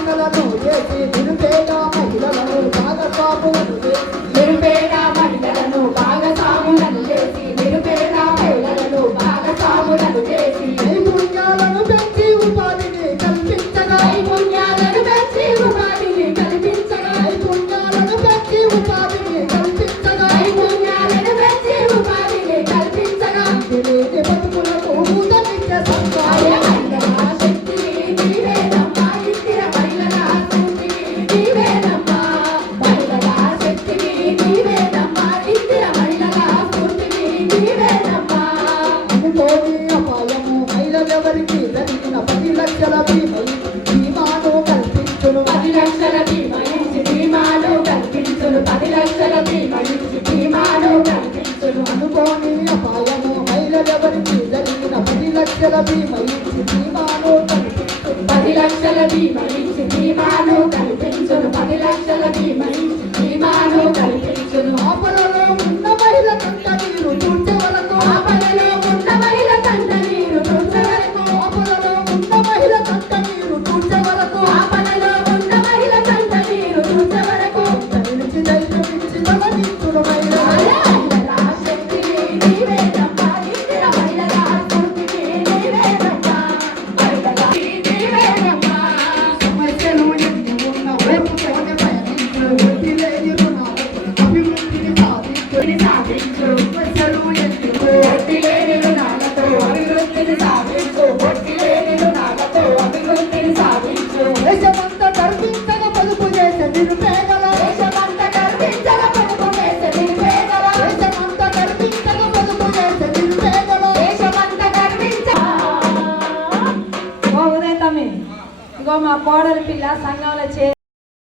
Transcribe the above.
సంస్థలను చేసి నిరుపేద మహిళలను భాగస్వాములను నిరుపేద మహిళలను భాగస్వాములను చేసి నిరుపేద మహిళలను భాగస్వాములను చేసి నైపుణ్యాలను పెంచి ఉపాధిని కల్పించగా. నైపుణ్యాలను పెంచి ఉపాధిని కల్పించగా. నైపుణ్యాలను పెంచి ఉపాధిని కల్పించగా. నైపుణ్యాలను పెంచి ఉపాధిని కల్పించగా. లక్షల బీమా పది లక్షల బీమా మా కోడలి పిల్ల సంఘంలో చే